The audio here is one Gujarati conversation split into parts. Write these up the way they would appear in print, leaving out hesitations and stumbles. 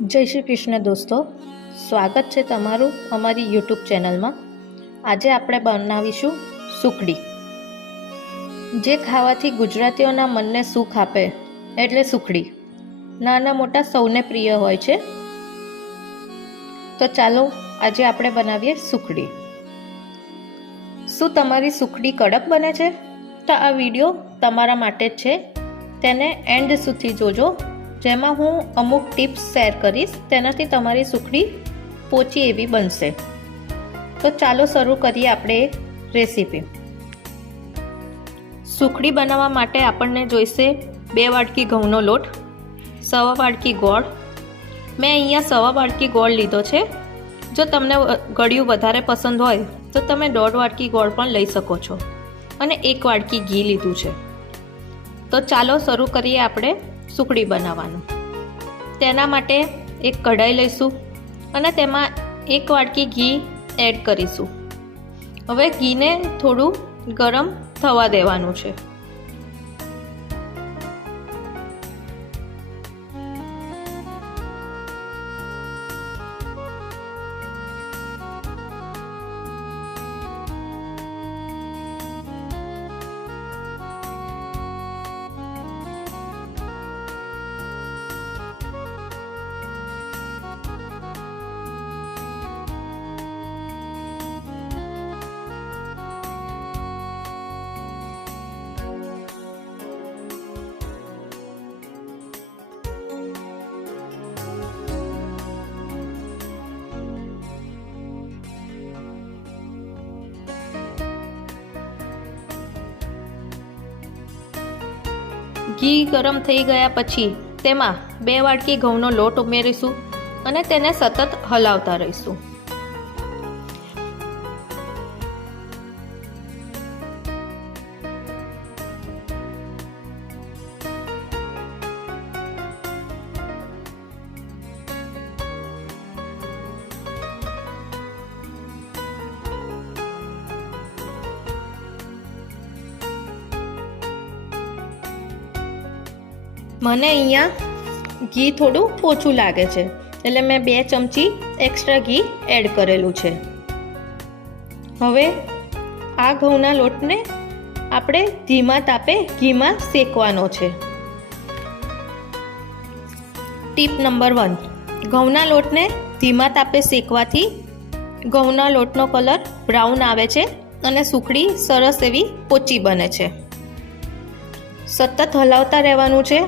જય શ્રી કૃષ્ણ દોસ્તો, સ્વાગત છે તમારું અમારી યુટ્યુબ ચેનલમાં। આજે આપણે બનાવીશું સુખડી, જે ખાવાથી ગુજરાતીઓના મનને સુખ આપે એટલે સુખડી। નાના મોટા સૌને પ્રિય હોય છે। તો ચાલો આજે આપણે બનાવીએ સુખડી। શું તમારી સુખડી કડક બને છે? તો આ વિડીયો તમારા માટે જ છે, તેને એન્ડ સુધી જોજો, જેમાં હું અમુક ટિપ્સ શેર કરીશ, તેનાથી તમારી સુખડી પોચી એવી બનશે। તો ચાલો શરૂ કરીએ આપણે રેસીપી। સુખડી બનાવવા માટે આપણને જોઈશે 2 વાટકી ઘઉંનો લોટ, 1.25 વાટકી ગોળ। મેં અહીંયા 1.25 વાટકી ગોળ લીધો છે। જો તમને ગળ્યું વધારે પસંદ હોય તો તમે 1.5 વાટકી ગોળ પણ લઈ શકો છો, અને 1 વાટકી ઘી લીધું છે। તો ચાલો શરૂ કરીએ આપણે સુખડી બનાવવાનું। તેના માટે એક કઢાઈ લઈશું અને તેમાં 1 વાટકી ઘી એડ કરીશું। હવે ઘીને થોડું ગરમ થવા દેવાનું છે। ઘી ગરમ થઈ ગયા પછી તેમાં 2 વાટકી ઘઉંનો લોટ ઉમેરીશું અને તેને સતત હલાવતા રહીશું। મને અહીંયા ઘી થોડું ઓછું લાગે છે, એટલે મેં 2 ચમચી એક્સ્ટ્રા ઘી એડ કરેલું છે। હવે આ ઘઉંના લોટને આપણે ધીમા તાપે ઘીમાં શેકવાનો છે। ટીપ નંબર 1, ઘઉંના લોટને ધીમા તાપે શેકવાથી ઘઉંના લોટનો કલર બ્રાઉન આવે છે અને સુખડી સરસ એવી પોચી બને છે। સતત હલાવતા રહેવાનું છે।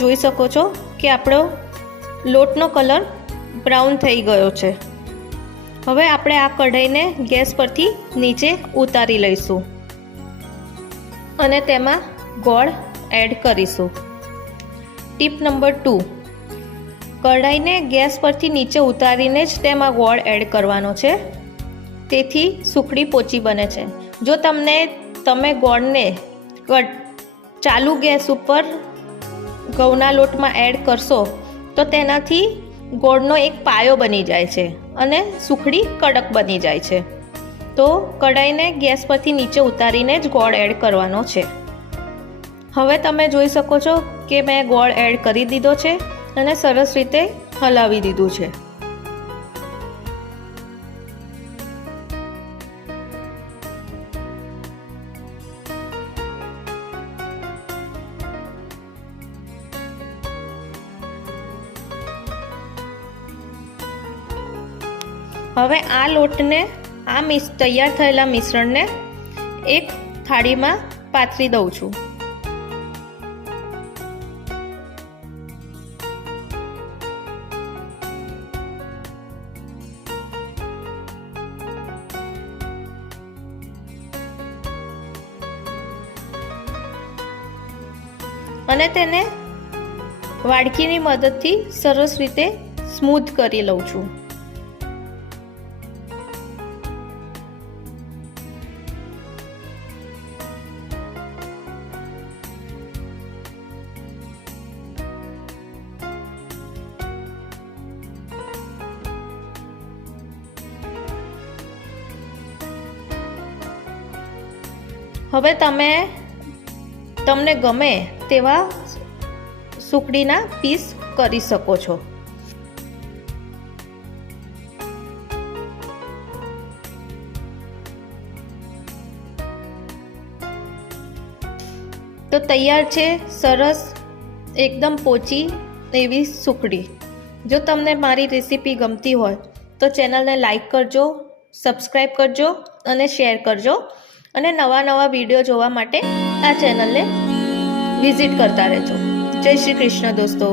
જોઈ શકો છો કે આપણો લોટનો કલર બ્રાઉન થઈ ગયો છે। હવે આપણે આ કઢાઈને ગેસ પરથી નીચે ઉતારી લઈશું અને તેમાં ગોળ એડ કરીશું। ટીપ નંબર 2, કઢાઈને ગેસ પરથી નીચે ઉતારીને જ તેમાં ગોળ એડ કરવાનો છે, તેથી સુખડી પોચી બને છે। જો તમે ગોળને ચાલુ ગેસ ઉપર ઘઉંના લોટમાં એડ કરશો તો તેનાથી ગોળનો એક પાયો બની જાય છે અને સુખડી કડક બની જાય છે। તો કઢાઈને ગેસ પરથી નીચે ઉતારીને જ ગોળ એડ કરવાનો છે। હવે તમે જોઈ શકો છો કે મેં ગોળ એડ કરી દીધો છે અને સરસ રીતે હલાવી દીધું છે। હવે આ લોટને તૈયાર થયેલા મિશ્રણને એક થાળીમાં પાથરી દઉં છું। અને તેને વાડકીની મદદથી સરસ રીતે સ્મૂથ કરી લઉં છું. હવે તમને ગમે તેવા સુકડીના પીસ કરી શકો છો. તો તૈયાર છે સરસ એકદમ પોચી એવી સુકડી. જો તમને મારી રેસીપી ગમતી હોય તો ચેનલને લાઈક કરજો, સબસ્ક્રાઈબ કરજો અને શેર કરજો. અને નવા વિડીયો જોવા માટે આ ચેનલને વિઝિટ કરતા રહેજો. જય શ્રી કૃષ્ણ દોસ્તો.